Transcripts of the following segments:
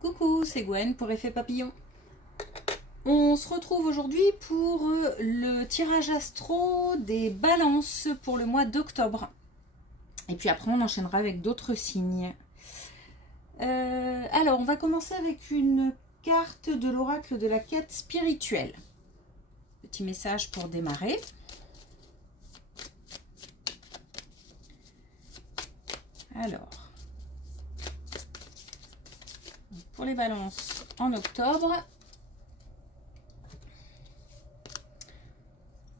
Coucou, c'est Gwen pour Effet Papillon. On se retrouve aujourd'hui pour le tirage astro des balances pour le mois d'octobre. Et puis après, on enchaînera avec d'autres signes. Alors, on va commencer avec une carte de l'oracle de la quête spirituelle. Petit message pour démarrer. Alors, pour les balances en octobre,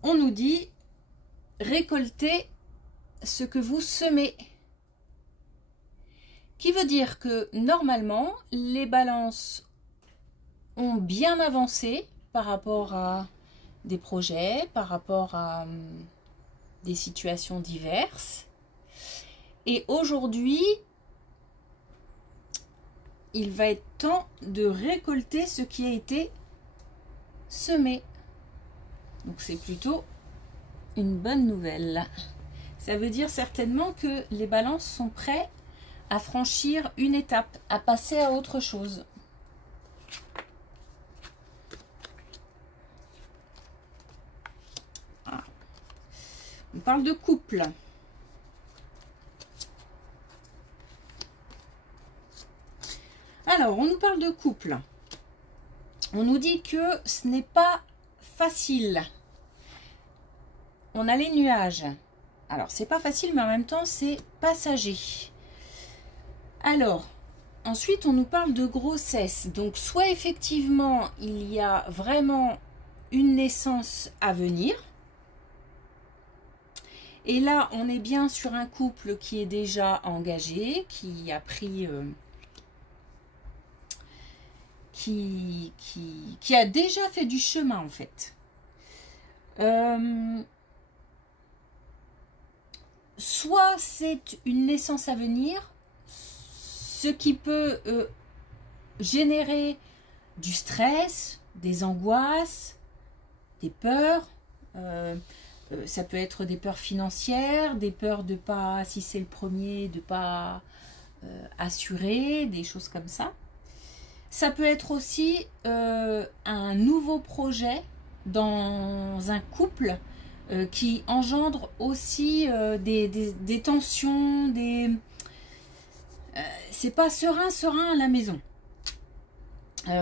on nous dit récoltez ce que vous semez. Qui veut dire que normalement, les balances ont bien avancé par rapport à des projets, par rapport à des situations diverses. Et aujourd'hui, il va être temps de récolter ce qui a été semé. Donc c'est plutôt une bonne nouvelle. Ça veut dire certainement que les balances sont prêts à franchir une étape, à passer à autre chose. Ah. On parle de couple. Alors, on nous parle de couple. On nous dit que ce n'est pas facile. On a les nuages. Alors, c'est pas facile, mais en même temps, c'est passager. Alors, ensuite, on nous parle de grossesse. Donc, soit effectivement, il y a vraiment une naissance à venir. Et là, on est bien sur un couple qui est déjà engagé, qui a pris... qui a déjà fait du chemin, en fait. Soit c'est une naissance à venir, ce qui peut générer du stress, des angoisses, des peurs. Ça peut être des peurs financières, des peurs de pas, si c'est le premier, de pas assurer, des choses comme ça. Ça peut être aussi un nouveau projet dans un couple qui engendre aussi des tensions, c'est pas serein à la maison.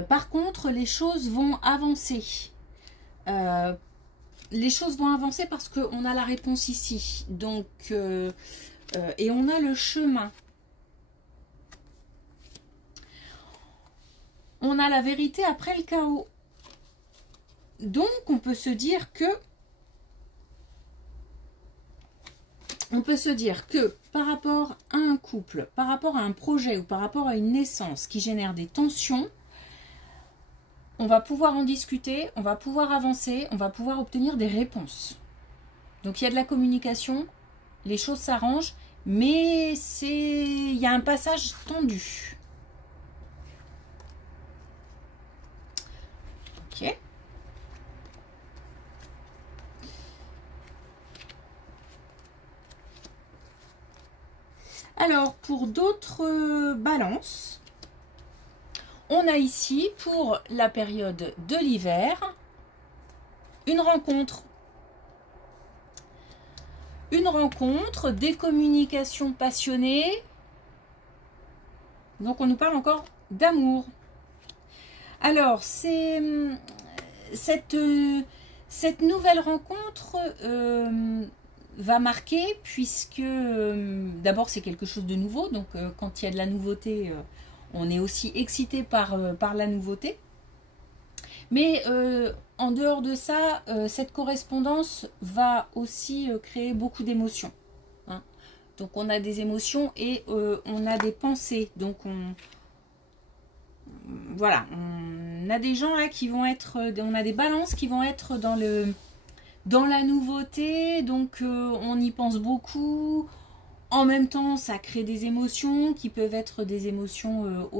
Par contre, les choses vont avancer. Les choses vont avancer parce qu'on a la réponse ici. Donc, et on a le chemin. On a la vérité après le chaos. Donc, on peut se dire que par rapport à un couple, par rapport à un projet ou par rapport à une naissance qui génère des tensions, on va pouvoir en discuter, on va pouvoir avancer, on va pouvoir obtenir des réponses. Donc, il y a de la communication, les choses s'arrangent, mais il y a un passage tendu. Ok. Alors, pour d'autres balances, on a ici, pour la période de l'hiver, une rencontre. Une rencontre, des communications passionnées. Donc, on nous parle encore d'amour. Alors, c'est cette nouvelle rencontre va marquer, puisque d'abord c'est quelque chose de nouveau, donc quand il y a de la nouveauté, on est aussi excité par la nouveauté. Mais en dehors de ça, cette correspondance va aussi créer beaucoup d'émotions. Hein. Donc on a des émotions et on a des pensées, donc voilà, on a des gens là qui vont être, on a des balances qui vont être dans la nouveauté, donc on y pense beaucoup. En même temps, ça crée des émotions qui peuvent être des émotions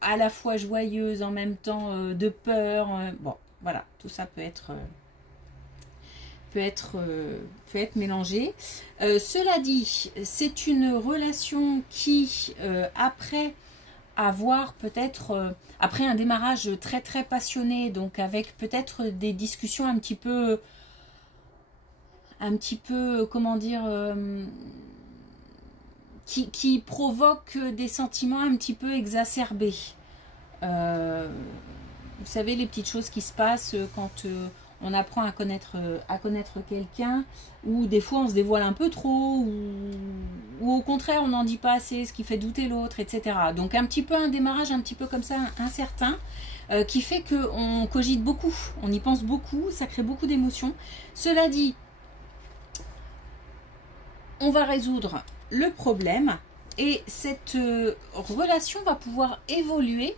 à la fois joyeuses, en même temps de peur. Bon, voilà, tout ça peut être mélangé. Cela dit, c'est une relation qui, après avoir peut-être, après un démarrage très très passionné, donc avec peut-être des discussions un petit peu, comment dire, qui provoquent des sentiments un petit peu exacerbés. Vous savez, les petites choses qui se passent quand on apprend à connaître quelqu'un, ou des fois on se dévoile un peu trop, ou au contraire on n'en dit pas assez, ce qui fait douter l'autre, etc. Donc un petit peu un démarrage un petit peu comme ça, incertain, qui fait qu'on cogite beaucoup, on y pense beaucoup, ça crée beaucoup d'émotions. Cela dit, on va résoudre le problème, et cette relation va pouvoir évoluer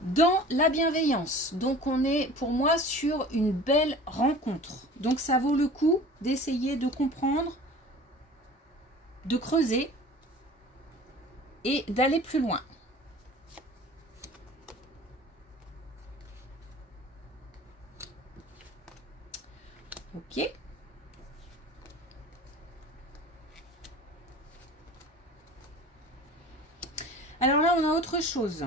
dans la bienveillance. Donc on est pour moi sur une belle rencontre. Donc ça vaut le coup d'essayer de comprendre, de creuser et d'aller plus loin. Ok. Alors là on a autre chose.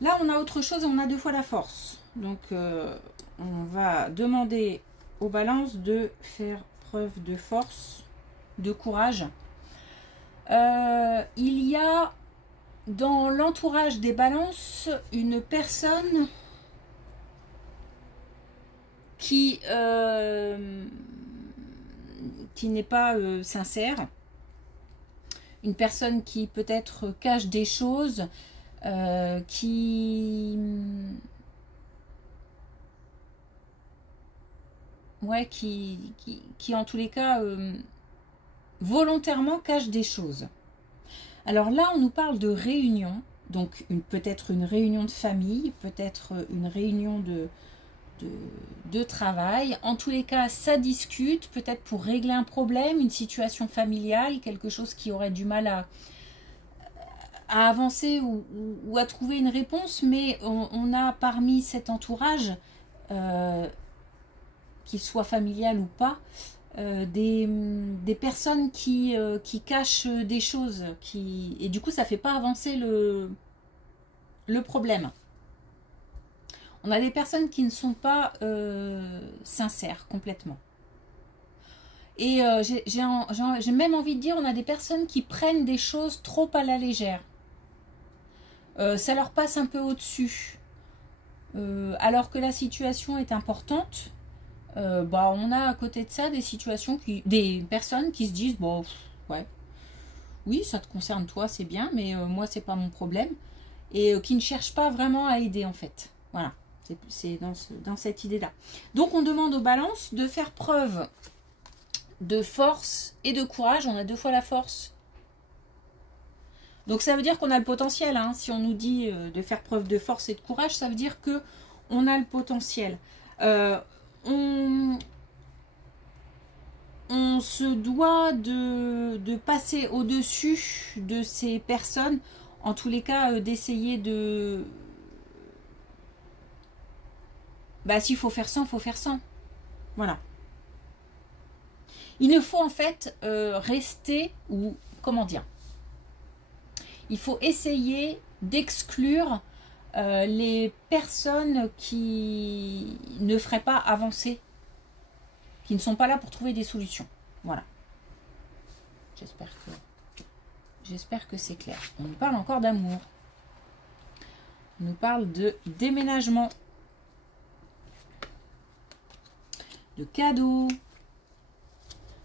Là, on a autre chose, on a 2 fois la force. Donc, on va demander aux balances de faire preuve de force, de courage. Il y a dans l'entourage des balances une personne qui n'est pas sincère. Une personne qui peut-être cache des choses. Qui en tous les cas volontairement cache des choses. Alors là on nous parle de réunion, donc peut-être une réunion de famille, peut-être une réunion de travail. En tous les cas ça discute, peut-être pour régler un problème, une situation familiale, quelque chose qui aurait du mal à avancer ou à trouver une réponse, mais on a parmi cet entourage, qu'il soit familial ou pas, des personnes qui cachent des choses, et du coup ça fait pas avancer le problème. On a des personnes qui ne sont pas sincères complètement. Et j'ai même envie de dire, on a des personnes qui prennent des choses trop à la légère. Ça leur passe un peu au-dessus. Alors que la situation est importante, on a à côté de ça des personnes qui se disent bon, ouais, oui, ça te concerne toi, c'est bien, mais moi c'est pas mon problème, et qui ne cherchent pas vraiment à aider en fait. Voilà, c'est dans cette idée-là. Donc on demande aux balances de faire preuve de force et de courage. On a 2 fois la force. Donc ça veut dire qu'on a le potentiel, hein. Si on nous dit de faire preuve de force et de courage, ça veut dire que on a le potentiel. On se doit de passer au-dessus de ces personnes, en tous les cas d'essayer de... s'il faut faire 100, il faut faire 100. Voilà. Il ne faut en fait rester, ou comment dire, il faut essayer d'exclure les personnes qui ne feraient pas avancer, qui ne sont pas là pour trouver des solutions. Voilà. J'espère que c'est clair. On nous parle encore d'amour. On nous parle de déménagement, de cadeaux,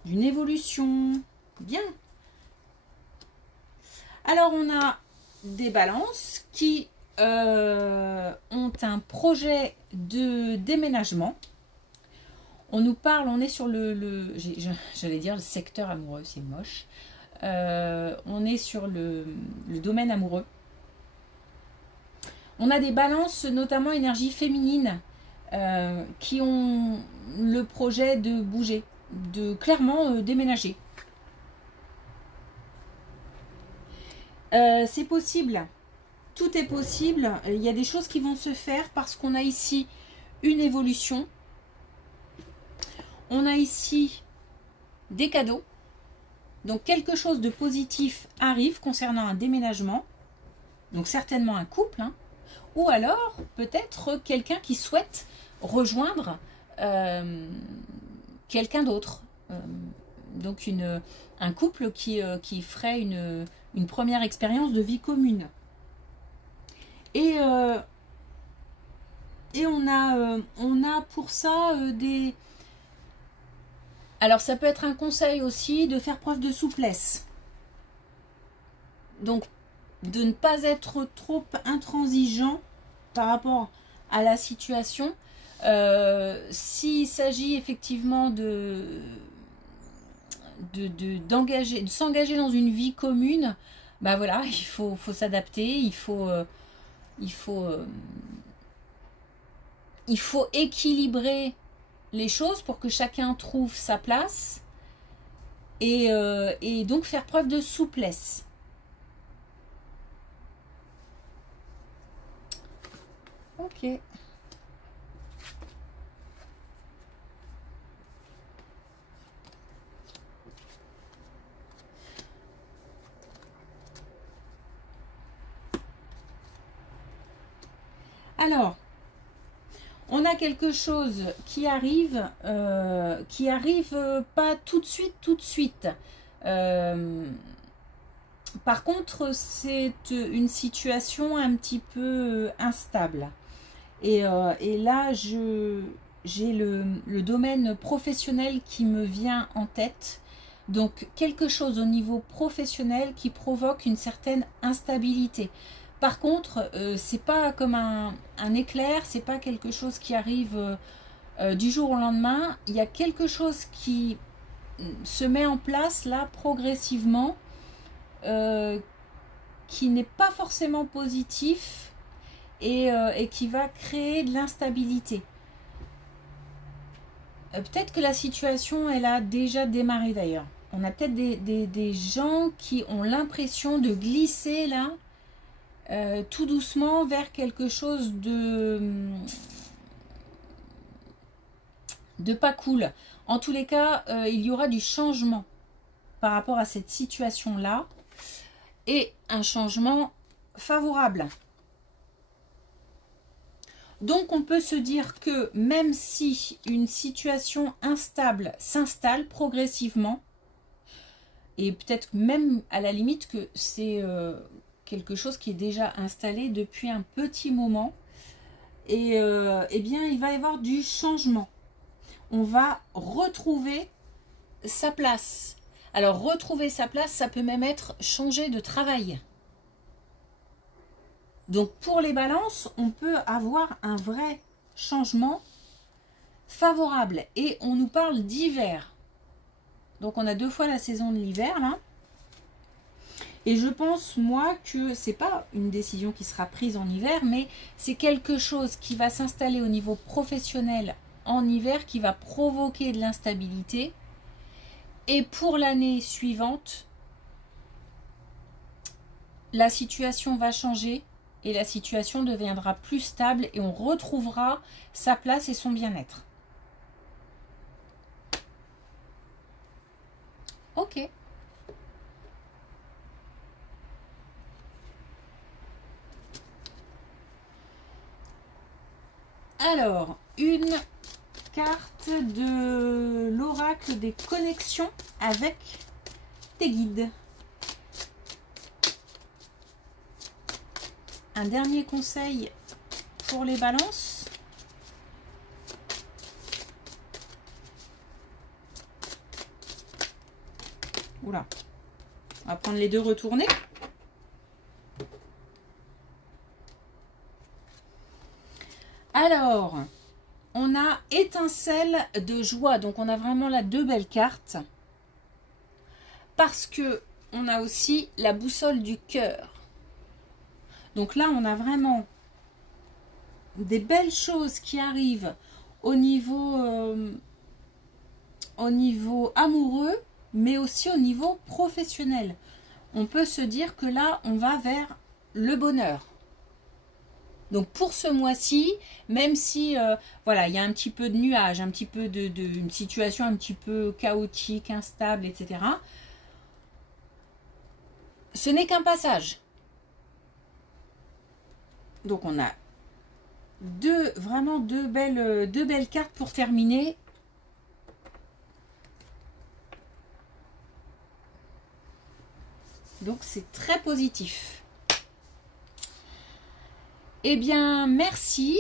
d'une évolution. Bien. Alors, on a des balances qui ont un projet de déménagement. On nous parle, on est sur j'allais dire le secteur amoureux, c'est moche. On est sur le domaine amoureux. On a des balances, notamment énergie féminine, qui ont le projet de bouger, de clairement déménager. C'est possible, tout est possible. Il y a des choses qui vont se faire parce qu'on a ici une évolution. On a ici des cadeaux. Donc quelque chose de positif arrive concernant un déménagement, donc certainement un couple, hein, ou alors peut-être quelqu'un qui souhaite rejoindre quelqu'un d'autre. Donc un couple qui ferait une première expérience de vie commune. Et on a pour ça des... Alors ça peut être un conseil aussi de faire preuve de souplesse. Donc de ne pas être trop intransigeant par rapport à la situation. S'il s'agit effectivement de s'engager dans une vie commune, bah voilà, il faut s'adapter, il faut équilibrer les choses pour que chacun trouve sa place et donc faire preuve de souplesse. Ok. Alors, on a quelque chose qui arrive pas tout de suite. Par contre, c'est une situation un petit peu instable. Et là, j'ai le domaine professionnel qui me vient en tête. Donc, quelque chose au niveau professionnel qui provoque une certaine instabilité. Par contre, c'est pas comme un éclair, c'est pas quelque chose qui arrive du jour au lendemain. Il y a quelque chose qui se met en place là progressivement, qui n'est pas forcément positif et qui va créer de l'instabilité. Peut-être que la situation, elle a déjà démarré d'ailleurs. On a peut-être des gens qui ont l'impression de glisser là, tout doucement vers quelque chose de pas cool. En tous les cas, il y aura du changement par rapport à cette situation-là et un changement favorable. Donc on peut se dire que même si une situation instable s'installe progressivement, et peut-être même à la limite que c'est quelque chose qui est déjà installé depuis un petit moment, et eh bien il va y avoir du changement. On va retrouver sa place. Alors retrouver sa place, ça peut même être changer de travail. Donc pour les balances, on peut avoir un vrai changement favorable. Et on nous parle d'hiver. Donc on a 2 fois la saison de l'hiver là. Et je pense moi que c'est pas une décision qui sera prise en hiver, mais c'est quelque chose qui va s'installer au niveau professionnel en hiver, qui va provoquer de l'instabilité. Et pour l'année suivante, la situation va changer. Et la situation deviendra plus stable et on retrouvera sa place et son bien-être. Ok. Alors, une carte de l'oracle des connexions avec tes guides. Un dernier conseil pour les balances. Oula. On va prendre les 2 retournés. Alors, on a étincelle de joie. Donc, on a vraiment là 2 belles cartes. Parce que on a aussi la boussole du cœur. Donc là, on a vraiment des belles choses qui arrivent au niveau amoureux, mais aussi au niveau professionnel. On peut se dire que là, on va vers le bonheur. Donc pour ce mois-ci, même si voilà, il y a un petit peu de nuages, un petit peu une situation un petit peu chaotique, instable, etc. Ce n'est qu'un passage. Donc on a vraiment deux belles cartes pour terminer. Donc c'est très positif. Eh bien, merci.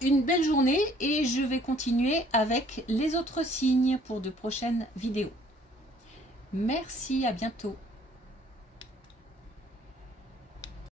Une belle journée et je vais continuer avec les autres signes pour de prochaines vidéos. Merci, à bientôt.